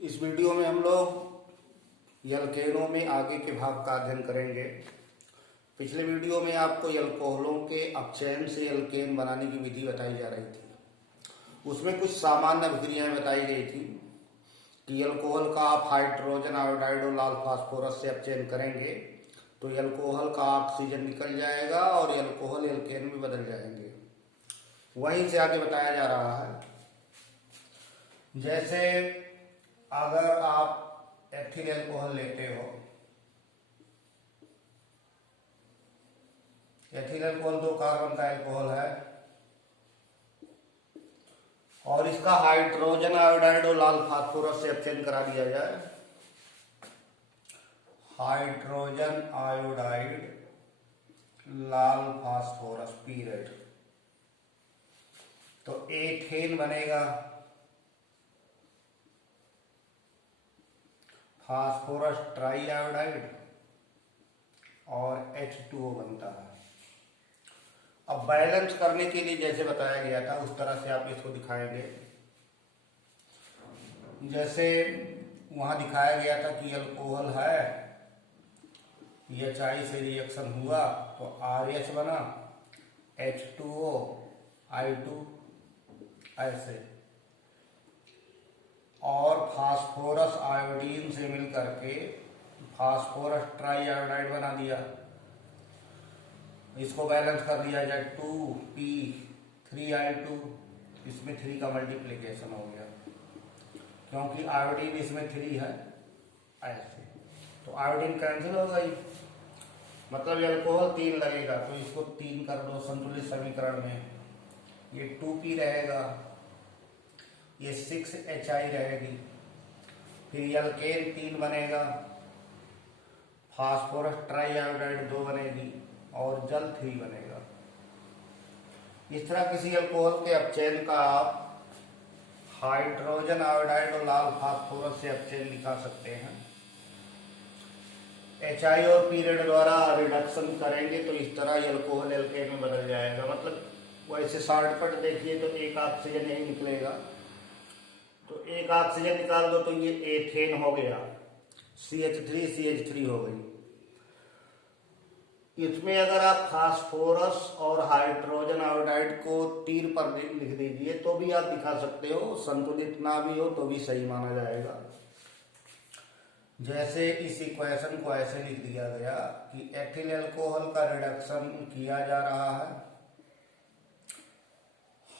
इस वीडियो में हम लोग एल्केनों में आगे के भाग का अध्ययन करेंगे। पिछले वीडियो में आपको एल्कोहलों के अपचयन से एल्केन बनाने की विधि बताई जा रही थी। उसमें कुछ सामान्य अभिक्रियाएं बताई गई थी कि एल्कोहल का आप हाइड्रोजन आयोडाइड और लाल फास्फोरस से अपचयन करेंगे तो एल्कोहल का ऑक्सीजन निकल जाएगा और एल्कोहल एल्केन में बदल जाएंगे। वहीं से आगे बताया जा रहा है, जैसे अगर आप एथिल एल्कोहल लेते हो, एथिल एल्कोहल 2 कार्बन का एल्कोहल है और इसका हाइड्रोजन आयोडाइड और लाल फास्फोरस से अपचयन करा दिया जाए, हाइड्रोजन आयोडाइड लाल फास्फोरस पीरियड, तो एथेन बनेगा, फास्फोरस ट्राई आयोडाइड और H2O बनता है। अब बैलेंस करने के लिए जैसे बताया गया था उस तरह से आप इसको दिखाएंगे। जैसे वहां दिखाया गया था कि अल्कोहल है, HI से रिएक्शन हुआ तो RH बना, H2O I2 ऐसे, और फास्फोरस आयोडीन से मिलकर के फास्फोरस ट्राई आयोडाइड बना दिया। इसको बैलेंस कर दिया जाए 2P3I2, इसमें 3 का मल्टीप्लिकेशन हो गया क्योंकि आयोडीन इसमें 3 है ऐसे, तो आयोडीन कैंसिल हो गई, मतलब अल्कोहल 3 लगेगा तो इसको 3 कर दो संतुलित समीकरण में, ये 2P रहेगा, ये 6HI रहेगी, फिर एल्केन 3 बनेगा, फास्फोरस ट्राई आयोडाइड 2 बनेगी और जल 3 बनेगा। इस तरह किसी अल्कोहल के अपचयन का आप हाइड्रोजन आयोडाइड और लाल फास्फोरस से अपचयन दिखा सकते हैं। HI और पीरियड द्वारा रिडक्शन करेंगे तो इस तरह अल्कोहल एल्केन में बदल जाएगा। मतलब वैसे शॉर्टकट देखिए तो एक ऑक्सीजन यही निकलेगा, तो एक ऑक्सीजन निकाल दो तो ये एथेन हो गया, CH3 हो गई। इसमें अगर आप फास्फोरस और हाइड्रोजन आयोडाइड को तीर पर लिख दीजिए तो भी आप दिखा सकते हो, संतुलित ना भी हो तो भी सही माना जाएगा। जैसे इस इक्वेशन को ऐसे लिख दिया गया कि एथिल अल्कोहल का रिडक्शन किया जा रहा है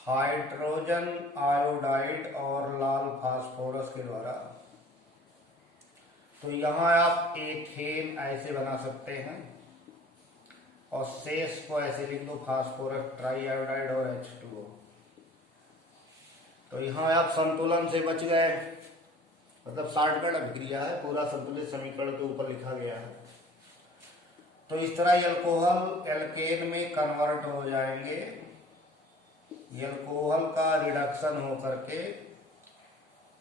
हाइड्रोजन आयोडाइड और लाल फास्फोरस के द्वारा, तो यहां आप एथेन ऐसे बना सकते हैं और शेष को ऐसे लिख दो फास्फोरस ट्राई आयोडाइड और H2O, तो यहां आप संतुलन से बच गए। मतलब शॉर्टकट अभिक्रिया है, पूरा संतुलित समीकरण के ऊपर लिखा गया है। तो इस तरह अल्कोहल एल्केन में कन्वर्ट हो जाएंगे, अल्कोहल का रिडक्शन होकर के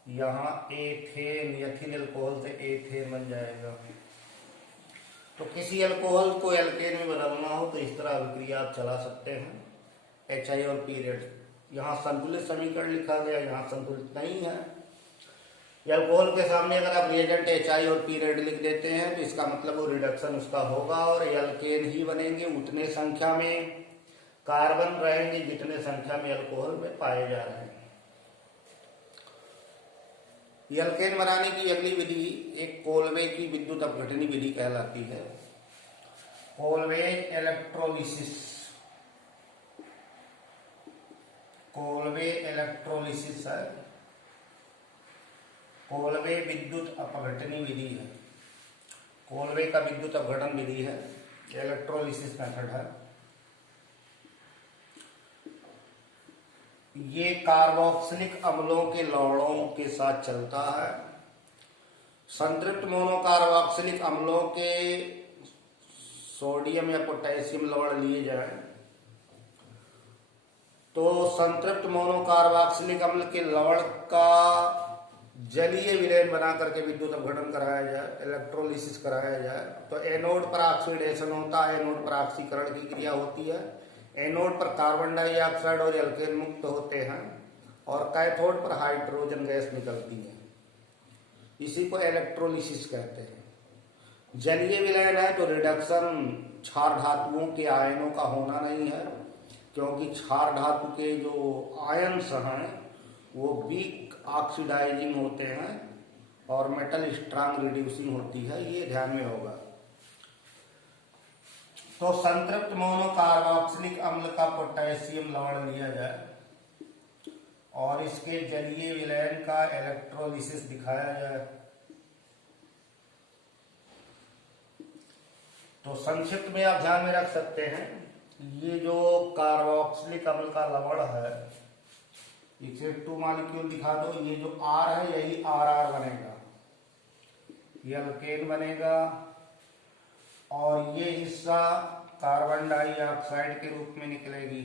यहाँ एथेन, एथिल अल्कोहल से एथेन बन जाएगा। तो किसी अल्कोहल को एल्केन में बदलना हो तो इस तरह अभिक्रिया आप चला सकते हैं। HI और पीरियड, यहाँ संतुलित समीकरण लिखा गया, यहाँ संतुलित नहीं है। अल्कोहल के सामने अगर आप रिएजेंट HI और पीरियड लिख देते हैं तो इसका मतलब वो रिडक्शन उसका होगा और एल्केन ही बनेंगे। उतने संख्या में कार्बन रहेंगे जितने संख्या में अल्कोहल में पाए जा रहे हैं। एल्केन बनाने की अगली विधि एक कोलवे की विद्युत अपघटनी विधि कहलाती है, कोलवे इलेक्ट्रोलिसिस। कोलवे इलेक्ट्रोलिसिस है, कोलवे विद्युत अपघटनी विधि है, कोलवे का विद्युत अपघटन विधि है, इलेक्ट्रोलिसिस मेथड है। ये कार्बोक्सिलिक अम्लों के लवणों के साथ चलता है। संतृप्त मोनोकार्बोक्सिलिक अम्लों के सोडियम या पोटेशियम लवण लिए जाएं तो संतृप्त मोनोकार्बोक्सिलिक अम्ल के लवण का जलीय विलयन बना करके विद्युत अपघटन कराया जाए, इलेक्ट्रोलिसिस कराया जाए तो एनोड पर ऑक्सीडेशन होता है, एनोड पर ऑक्सीकरण की क्रिया होती है, एनोड पर कार्बन डाइऑक्साइड और एल्केन मुक्त होते हैं और कैथोड पर हाइड्रोजन गैस निकलती है। इसी को इलेक्ट्रोलिसिस कहते हैं। जलीय विलयन है तो रिडक्शन क्षार धातुओं के आयनों का होना नहीं है, क्योंकि क्षार धातु के जो आयन्स हैं वो वीक ऑक्सीडाइजिंग होते हैं और मेटल स्ट्रांग रिड्यूसिंग होती है, ये ध्यान में होगा। तो संतृप्त मोनोकार्बोक्सिलिक अम्ल का पोटेशियम लवण लिया जाए और इसके जलीय विलयन का इलेक्ट्रोलिसिस दिखाया जाए। तो संक्षिप्त में आप ध्यान में रख सकते हैं, ये जो कार्बोक्सिलिक अम्ल का लवण है, इसे 2 मॉलिक्यूल दिखा दो, ये जो R है यही RR बनेगा, ये अल्केन बनेगा और ये हिस्सा कार्बन डाइऑक्साइड के रूप में निकलेगी।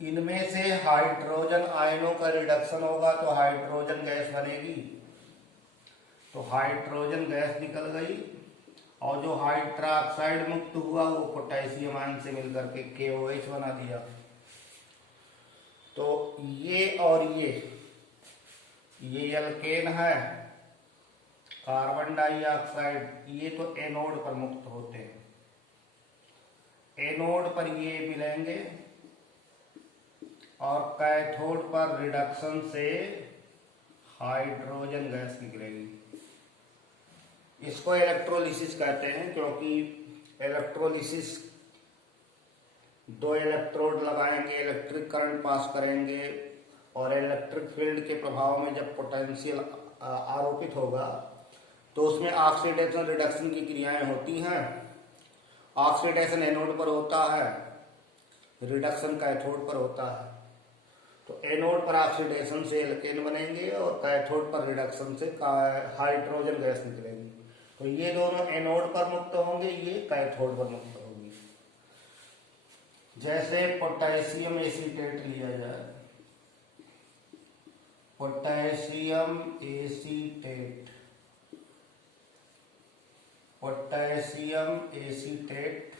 इनमें से हाइड्रोजन आयनों का रिडक्शन होगा तो हाइड्रोजन गैस बनेगी, तो हाइड्रोजन गैस निकल गई और जो हाइड्रोक्साइड मुक्त हुआ वो पोटेशियम आयन से मिलकर के KOH बना दिया। तो ये और ये अल्केन है, कार्बन डाइऑक्साइड, ये तो एनोड पर मुक्त होते हैं, एनोड पर ये मिलेंगे और कैथोड पर रिडक्शन से हाइड्रोजन गैस निकलेगी। इसको इलेक्ट्रोलिसिस कहते हैं, क्योंकि इलेक्ट्रोलिसिस 2 इलेक्ट्रोड लगाएंगे, इलेक्ट्रिक करंट पास करेंगे और इलेक्ट्रिक फील्ड के प्रभाव में जब पोटेंशियल आरोपित होगा तो उसमें ऑक्सीडेशन रिडक्शन की क्रियाएं होती हैं। ऑक्सीडेशन एनोड पर होता है, रिडक्शन कैथोड पर होता है। तो एनोड पर ऑक्सीडेशन से एल्केन बनेंगे और कैथोड पर रिडक्शन से हाइड्रोजन गैस निकलेगी। तो ये दोनों एनोड पर मुक्त होंगे, ये कैथोड पर मुक्त होंगे। जैसे पोटेशियम एसीटेट लिया जाए, पोटेशियम एसीटेट, पोटेशियम एसीटेट,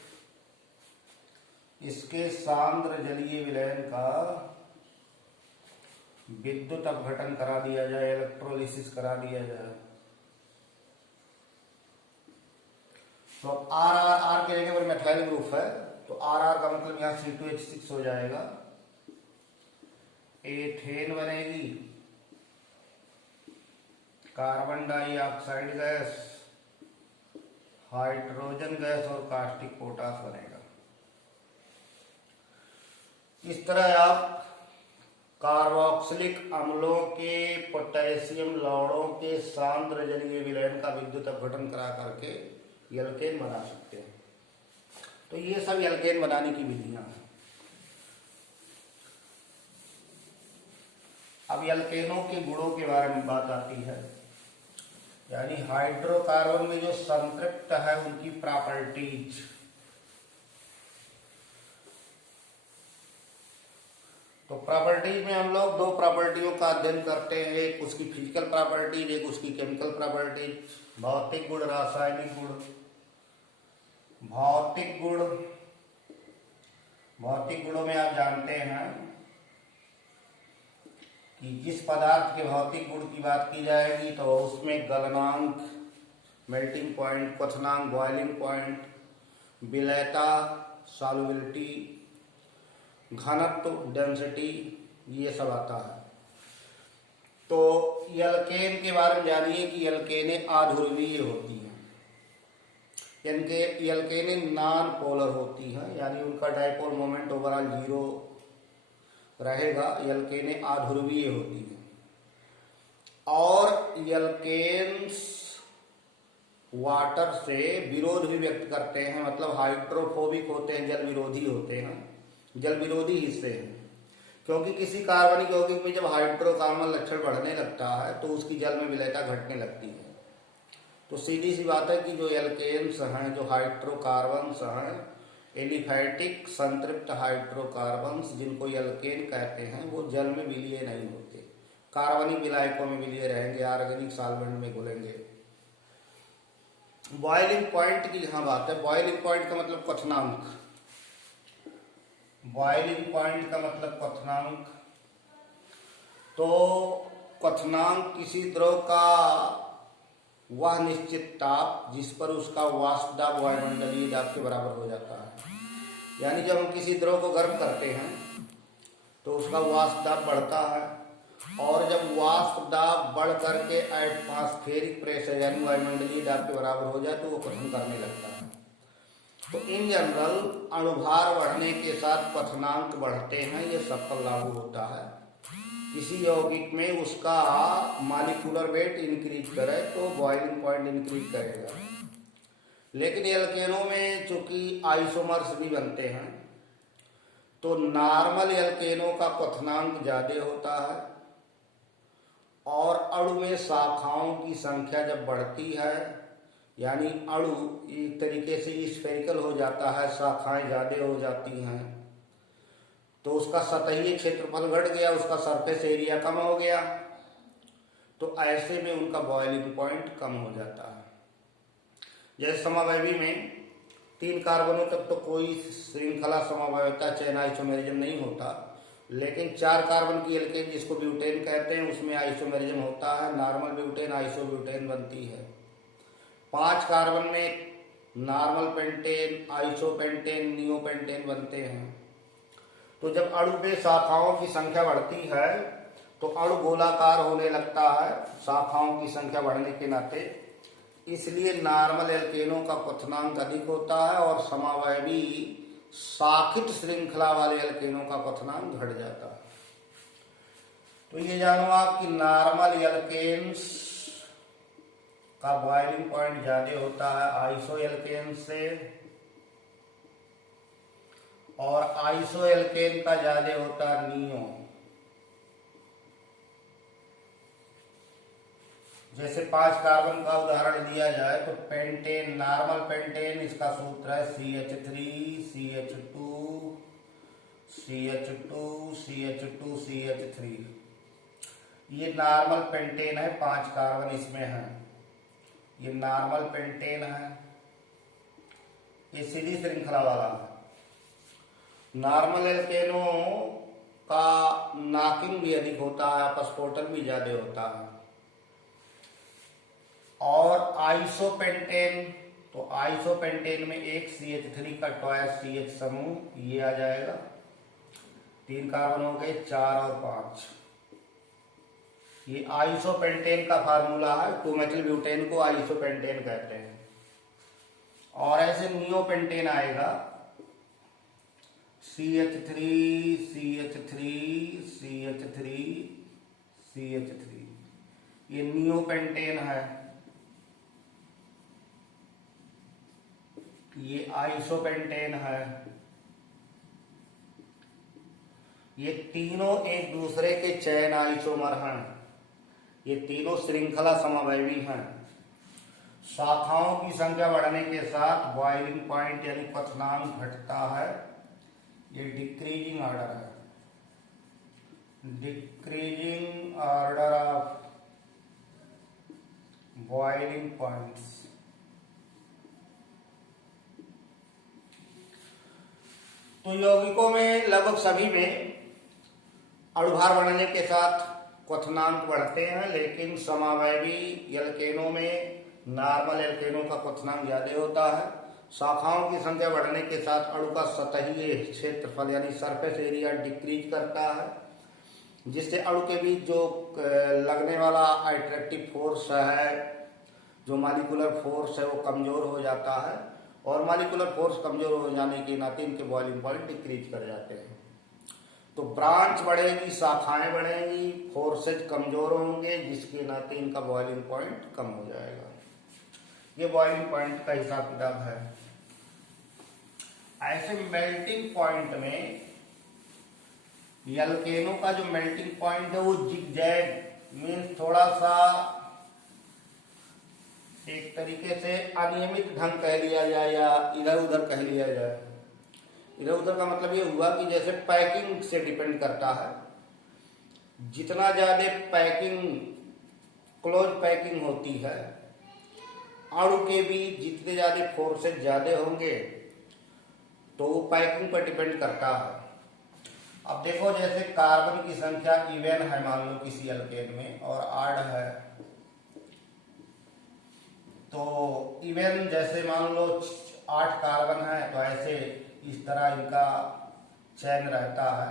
इसके सांद्र जलीय विलयन का विद्युत अपघटन करा दिया जाए, इलेक्ट्रोलिसिस करा दिया जाए, तो RR के जगह पर मेथाइल ग्रुप है तो RR का मतलब यहाँ C2H6 हो जाएगा, एथेन बनेगी, carbon dioxide gas, hydrogen gas और कास्टिक पोटास बनेगा। इस तरह आप कार्बोक्सिलिक अम्लों के पोटेशियम लवणों के सांद्र जलीय विलयन का विद्युत अपघटन करा करके एल्केन बना सकते हैं। तो ये सब एल्केन बनाने की विधियां हैं। अब एल्केनों के गुणों के बारे में बात आती है, यानी हाइड्रोकार्बन में जो संतृप्त है उनकी प्रॉपर्टीज। तो प्रॉपर्टीज में हम लोग 2 प्रॉपर्टियों का अध्ययन करते हैं, एक उसकी फिजिकल प्रॉपर्टीज, एक उसकी केमिकल प्रॉपर्टीज। भौतिक गुण, रासायनिक गुण। भौतिक गुण, भौतिक गुणों में आप जानते हैं कि जिस पदार्थ के भौतिक गुण की बात की जाएगी तो उसमें गलनांक, मेल्टिंग पॉइंट, क्वथनांक, बॉइलिंग पॉइंट, विलयता, सॉल्युबिलिटी, घनत्व, डेंसिटी, ये सब आता है। तो एल्केन के बारे में जानिए कि एल्केनें अध्रुवीय होती हैं, इनके एल्केनें नॉन पोलर होती हैं, यानी उनका डाइपोल मोमेंट ओवरऑल 0 रहेगा। एल्केनें अध्रुवीय होती हैं और एल्केन्स वाटर से विरोध भी व्यक्त करते हैं, मतलब हाइड्रोफोबिक होते हैं, जल विरोधी होते हैं, जल विरोधी हिस्से हैं। क्योंकि किसी कार्बनिक यौगिक में जब हाइड्रोकार्बन लक्षण बढ़ने लगता है तो उसकी जल में विलयता घटने लगती है। तो सीधी सी बात है कि जो एल्केन्स हैं, जो हाइड्रोकार्बन्स हैं, एलिफैटिक संतृप्त हाइड्रोकार्बन्स जिनको एल्केन कहते हैं, वो जल में विलीय नहीं होते, कार्बनिक विलायकों में विलीय रहेंगे, ऑर्गेनिक सॉल्वेंट में घुलेंगे। बॉइलिंग पॉइंट की जहां बात है, बॉइलिंग पॉइंट का मतलब क्वथनांक, बॉइलिंग पॉइंट का मतलब क्वथनांक। तो क्वथनांक किसी द्रव का वह निश्चित ताप जिस पर उसका वाष्प दाब वायुमंडलीय दाब के बराबर हो जाता है। यानी जब हम किसी द्रव को गर्म करते हैं तो उसका वाष्प दाब बढ़ता है, और जब वाष्प दाब बढ़ करके एटमॉस्फेरिक प्रेशर यानी वायुमंडलीय दाब के बराबर हो जाए तो वो क्वथन करने लगता है। तो इन जनरल अणुभार बढ़ने के साथ क्वथनांक बढ़ते हैं, ये सब पर लागू होता है। किसी यौगिक में उसका मॉलिक्यूलर वेट इंक्रीज करे तो बॉइलिंग पॉइंट इंक्रीज करेगा। लेकिन एल्केनों में चूंकि आइसोमर्स भी बनते हैं तो नॉर्मल एल्केनों का क्वथनांक ज्यादा होता है, और अणु में शाखाओं की संख्या जब बढ़ती है यानी अणु एक तरीके से स्फेरिकल हो जाता है, शाखाएं ज्यादा हो जाती हैं, तो उसका सतहीय क्षेत्रफल घट गया, उसका सरफेस एरिया कम हो गया, तो ऐसे में उनका बॉइलिंग पॉइंट कम हो जाता है। जैसे समवायवी में 3 कार्बनों तक तो कोई श्रृंखला समवायता चेन आइसोमेरिज्म नहीं होता, लेकिन 4 कार्बन की एल्केन जिसको ब्यूटेन कहते हैं उसमें आइसोमेरिज्म होता है, नॉर्मल ब्यूटेन आइसोब्यूटेन बनती है। 5 कार्बन में नॉर्मल पेंटेन आइसोपेंटेन नियोपेंटेन बनते हैं। तो जब अणु में शाखाओं की संख्या बढ़ती है तो अणु गोलाकार होने लगता है शाखाओं की संख्या बढ़ने के नाते, इसलिए नॉर्मल एल्केनों का क्वथनांक अधिक होता है और समावयवी शाखित श्रृंखला वाले एल्केनों का क्वथनांक घट जाता है। तो ये जानो आप कि नॉर्मल एल्केन्स का बॉइलिंग पॉइंट ज्यादा होता है आइसो एल्केन से, और आइसो एल्केन का ज्यादा होता है नियो। जैसे 5 कार्बन का उदाहरण दिया जाए तो पेंटेन, नॉर्मल पेंटेन इसका सूत्र है CH3 CH2 CH2 CH2 CH3। ये नॉर्मल पेंटेन है, 5 कार्बन इसमें है, ये नॉर्मल पेंटेन है, ये सीधी श्रृंखला वाला है। नॉर्मल एल्केनों का नॉकिंग भी अधिक होता है, अपस्फोटन भी ज्यादा होता है। और आइसोपेंटेन, तो आइसोपेंटेन में एक CH3 का ट्वाइस CH समूह ये आ जाएगा, 3 कार्बन हो गए, 4 और 5। ये आइसोपेंटेन का फार्मूला है, 2 मेथिल ब्यूटेन को आइसोपेंटेन कहते हैं। और ऐसे नियोपेंटेन आएगा CH3 CH3 CH3 CH3, ये नियोपेंटेन है। ये आइसोपेंटेन है। ये तीनों एक दूसरे के चैन आइसोमर हैं, ये तीनों श्रृंखला समवायवी हैं। शाखाओं की संख्या बढ़ने के साथ बॉइलिंग पॉइंट यानी क्वथनांक घटता है, ये डिक्रीजिंग ऑर्डर है, decreasing order of boiling points. तो यौगिकों में लगभग सभी में अणुभार बढ़ने के साथ क्वथनांक बढ़ते हैं, लेकिन समावयवी एल्केनों में नॉर्मल एल्केनों का क्वथनांक ज्यादा होता है। शाखाओं की संख्या बढ़ने के साथ अणु का सतहीय क्षेत्रफल यानी सरफेस एरिया डिक्रीज करता है, जिससे अणु के बीच जो लगने वाला अट्रैक्टिव फोर्स है, जो मॉलिक्यूलर फोर्स है, वो कमजोर हो जाता है, और मॉलिक्यूलर फोर्स कमजोर हो जाने के नाते इनके बॉइलिंग पॉइंट डिक्रीज कर जाते हैं। तो ब्रांच बढ़ेगी, शाखाएं बढ़ेंगी, फोर्सेज कमजोर होंगे, जिसके नाते इनका बॉइलिंग पॉइंट कम हो जाएगा। ये बॉइलिंग पॉइंट का हिसाब किताब है। ऐसे मेल्टिंग पॉइंट में एल्केनों का जो मेल्टिंग पॉइंट है वो जिगजैग मीन्स थोड़ा सा एक तरीके से अनियमित ढंग कह लिया जाए या इधर उधर कह लिया जाए। इधर उधर का मतलब ये हुआ कि जैसे पैकिंग से डिपेंड करता है, जितना ज्यादा पैकिंग क्लोज पैकिंग होती है, अणु के बीच जितने ज्यादा फोर्सेज ज्यादा होंगे तो वो पैकिंग पर डिपेंड करता है। अब देखो जैसे कार्बन की संख्या इवन है मान लो किसी अल्केन में और आड है, तो इवन जैसे मान लो 8 कार्बन है तो ऐसे इस तरह इनका चयन रहता है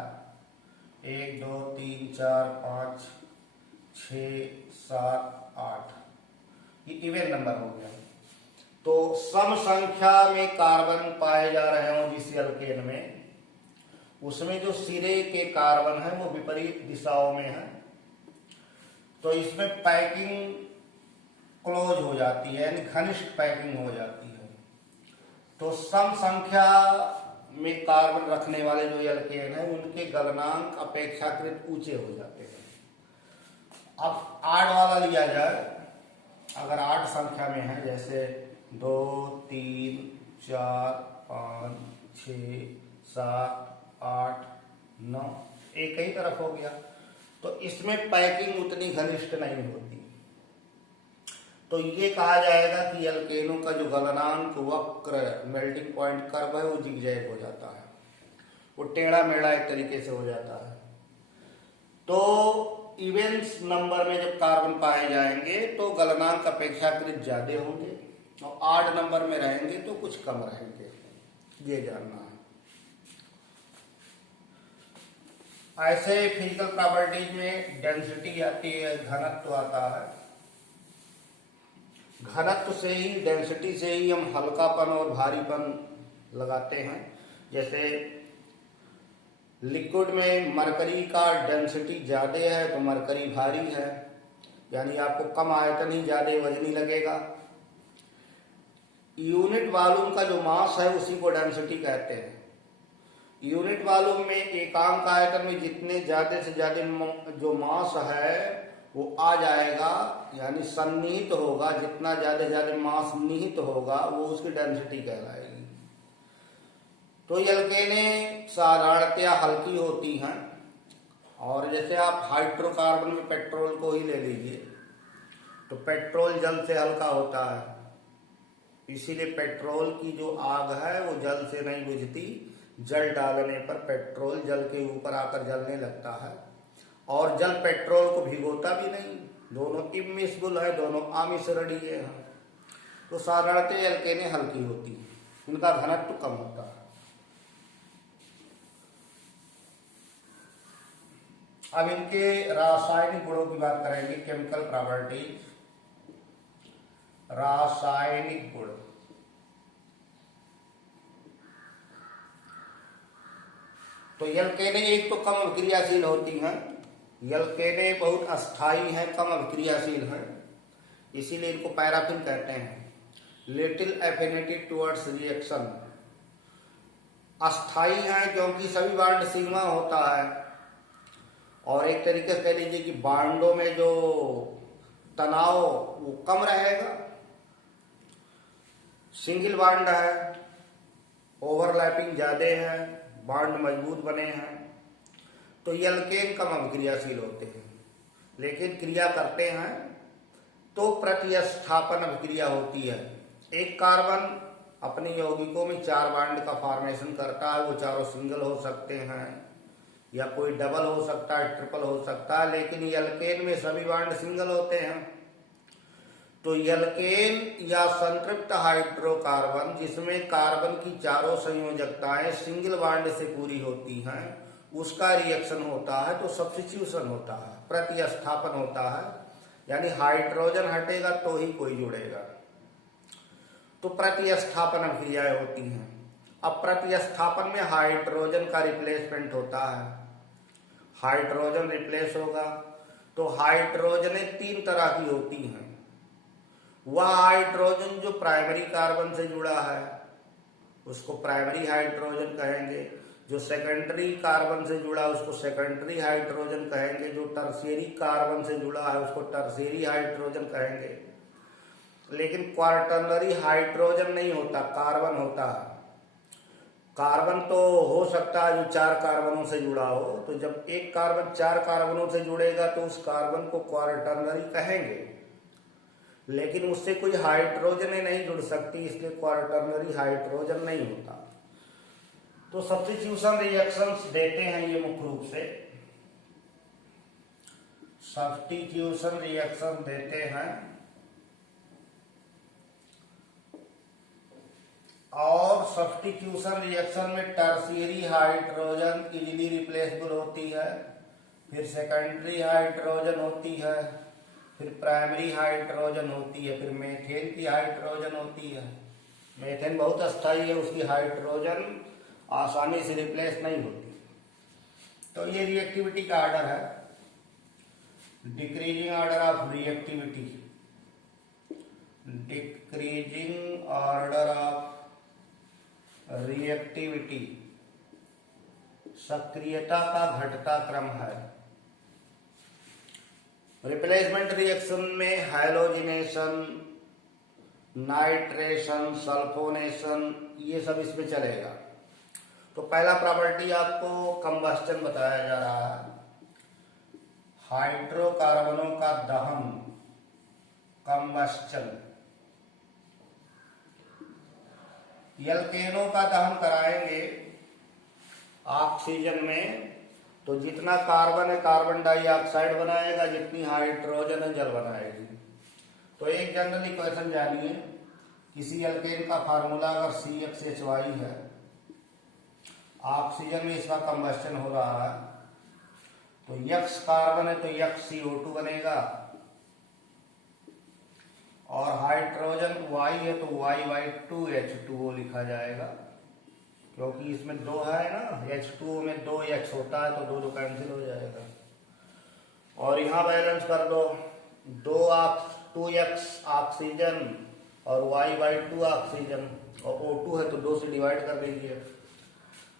1 2 3 4 5 6 7 8, ये इवन नंबर हो गया। तो सम संख्या में कार्बन पाए जा रहे हो जिस अल्केन में, उसमें जो सिरे के कार्बन है वो विपरीत दिशाओं में है, तो इसमें पैकिंग क्लोज हो जाती है, यानी घनिष्ठ पैकिंग हो जाती है। तो सम संख्या में कार्बन रखने वाले जो अल्केन है उनके गलनांक अपेक्षाकृत ऊंचे हो जाते हैं। अब 8 वाला लिया जाए, अगर 8 संख्या में है जैसे 2 3 4 5 6 7 8 9, एक ही तरफ हो गया, तो इसमें पैकिंग उतनी घनिष्ठ नहीं होती। तो ये कहा जाएगा कि अल्केनों का जो गलनांक वक्र मेल्टिंग पॉइंट कर्व है वो जिगजैग हो जाता है, वो टेढ़ा मेढ़ा एक तरीके से हो जाता है। तो इवेंट्स नंबर में जब कार्बन पाए जाएंगे तो गलनांक अपेक्षाकृत ज्यादा होंगे, और 8 नंबर में रहेंगे तो कुछ कम रहेंगे, ये जानना है। ऐसे फिजिकल प्रॉपर्टीज में डेंसिटी आती है, घनत्व आता है। घनत्व से ही, डेंसिटी से ही हम हल्कापन और भारीपन लगाते हैं। जैसे लिक्विड में मरकरी का डेंसिटी ज्यादा है तो मरकरी भारी है, यानी आपको कम आयतन ही ज्यादा वजनी लगेगा। यूनिट वॉल्यूम का जो मास है उसी को डेंसिटी कहते हैं। यूनिट वॉल्यूम में एकांक आयतन में जितने ज्यादा से ज्यादा जो मास है वो आ जाएगा, यानी सन्निहित होगा, जितना ज्यादा मास निहित होगा वो उसकी डेंसिटी कहलाएगी। तो ये अल्केनें साधारणतया हल्की होती हैं, और जैसे आप हाइड्रोकार्बन में पेट्रोल को ही ले लीजिए, तो पेट्रोल जल से हल्का होता है, इसीलिए पेट्रोल की जो आग है वो जल से नहीं बुझती, जल डालने पर पेट्रोल जल के ऊपर आकर जलने लगता है, और जल पेट्रोल को भिगोता भी नहीं, दोनों इमिसिबल है, दोनों अमिश्रणीय हैं। तो साधारणतः अल्केनें हल्की होती हैं, उनका घनत्व कम होता है। अब इनके रासायनिक गुणों की बात करेंगे, केमिकल प्रॉपर्टीज। रासायनिक गुण, तो अल्केनें एक तो कम अभिक्रियाशील होती हैं, अल्केनें बहुत अस्थाई हैं, कम अभिक्रियाशील हैं, इसीलिए इनको पैराफिन कहते हैं। लिटिल एफिनिटी टुवर्ड्स रिएक्शन, अस्थाई हैं क्योंकि सभी बांड सिग्मा होता है, और एक तरीके से कह लीजिए कि बांडों में जो तनाव वो कम रहेगा। सिंगल बांड है, ओवरलैपिंग ज्यादा है, बांड मजबूत बने हैं, तो ये अल्केन कम अभिक्रियाशील होते हैं, लेकिन क्रिया करते हैं तो प्रतिस्थापन अभिक्रिया होती है। एक कार्बन अपने यौगिकों में 4 बांड का फॉर्मेशन करता है, वो चारों सिंगल हो सकते हैं या कोई डबल हो सकता है, ट्रिपल हो सकता है, लेकिन ये अल्केन में सभी बांड सिंगल होते हैं। तो अल्केन या संतृप्त हाइड्रोकार्बन जिसमें कार्बन की चारों संयोजकताएं सिंगल बांड से पूरी होती हैं, उसका रिएक्शन होता है तो सब्स्टिट्यूशन होता है, प्रतिस्थापन होता है, यानी हाइड्रोजन हटेगा तो ही कोई जुड़ेगा, तो प्रतिस्थापन क्रियाएं होती हैं। अब प्रतिस्थापन में हाइड्रोजन का रिप्लेसमेंट होता है, हाइड्रोजन रिप्लेस होगा, तो हाइड्रोजनें 3 तरह की होती हैं। वह हाइड्रोजन जो प्राइमरी कार्बन से जुड़ा है उसको प्राइमरी हाइड्रोजन कहेंगे, जो सेकेंडरी कार्बन से जुड़ा है उसको सेकेंडरी हाइड्रोजन कहेंगे, जो टर्शियरी कार्बन से जुड़ा है उसको टर्शियरी हाइड्रोजन कहेंगे। लेकिन क्वार्टरनरी हाइड्रोजन नहीं होता, कार्बन होता है। कार्बन तो हो सकता है जो 4 कार्बनों से जुड़ा हो, तो जब एक कार्बन 4 कार्बनों से जुड़ेगा तो उस कार्बन को क्वार्टरनरी कहेंगे, लेकिन उससे कोई हाइड्रोजन नहीं जुड़ सकती, इसलिए क्वार्टरनरी हाइड्रोजन नहीं होता। तो सब्स्टिट्यूशन रिएक्शंस देते हैं ये मुख्य रूप से, सब्स्टिट्यूशन रिएक्शन देते हैं और सब्स्टिट्यूशन रिएक्शन में टर्शियरी हाइड्रोजन इजीली रिप्लेसेबल होती है, फिर सेकेंडरी हाइड्रोजन होती है, फिर प्राइमरी हाइड्रोजन होती है, फिर मीथेन की हाइड्रोजन होती है। मीथेन बहुत अस्थायी है, उसकी हाइड्रोजन आसानी से रिप्लेस नहीं होती। तो ये रिएक्टिविटी का ऑर्डर है, decreasing order of reactivity, decreasing order of reactivity सक्रियता का घटता क्रम है। रिप्लेसमेंट रिएक्शन में हैलोजिनेशन, नाइट्रेशन, सल्फोनेशन, ये सब इसमें चलेगा। तो पहला प्रॉपर्टी आपको कंबस्टन बताया जा रहा है, हाइड्रोकार्बनों का दहन, कंबस्टन। एल्केनों का दहन कराएंगे ऑक्सीजन में, तो जितना कार्बन है कार्बन डाइऑक्साइड बनाएगा, जितनी हाइड्रोजन है जल बनाएगी। तो एक जनरल इक्वेशन जानिए, किसी एल्केन का फार्मूला अगर CHHY है, ऑक्सीजन में इसका कंबस्टन हो रहा है, तो X कार्बन है तो XCO2 बनेगा, और हाइड्रोजन Y है तो Y2H2O लिखा जाएगा, क्योंकि इसमें 2 है ना, H2O में 2 H होता है, तो 2 कैंसिल हो जाएगा। और यहाँ बैलेंस कर दो, 2x ऑक्सीजन और Y/2 ऑक्सीजन, और O2 है तो 2 से डिवाइड कर दीजिए,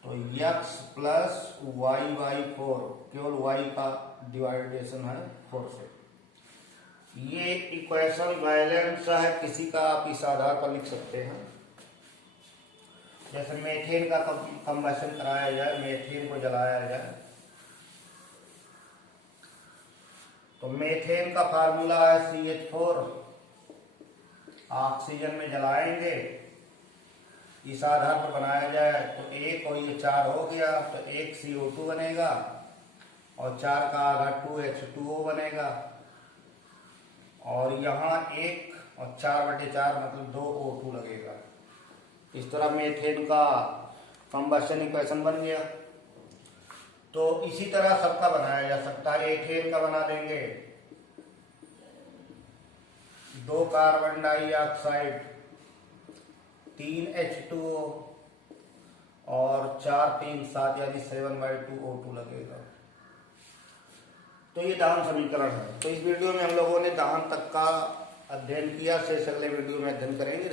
तो X प्लस Y/4, केवल Y का डिवाइडेशन है 4 से। ये इक्वेशन बैलेंस है, किसी का आप इस आधार पर लिख सकते हैं। जैसे मीथेन का कंबस्टन कराया जाए, मीथेन को जलाया जाए, तो मीथेन का फार्मूला है CH4, ऑक्सीजन में जलाएंगे, इस आधार पर बनाया जाए तो 1 और ये 4 हो गया, तो 1 CO2 बनेगा और 4 का आधा 2H2O बनेगा, और यहाँ 1 और 4/4 मतलब 2 O2 लगेगा। इस तरह मीथेन का कंबस्टन इक्वेशन बन गया। तो इसी तरह सबका बनाया जा सकता है। एथेन का बना देंगे, 2 कार्बन डाइऑक्साइड, 3 H2O और 4 3 7 यानी 7/2 O2 लगेगा। तो ये दहन समीकरण है। तो इस वीडियो में हम लोगों ने दहन तक का अध्ययन किया, शेष अगले वीडियो में अध्ययन करेंगे।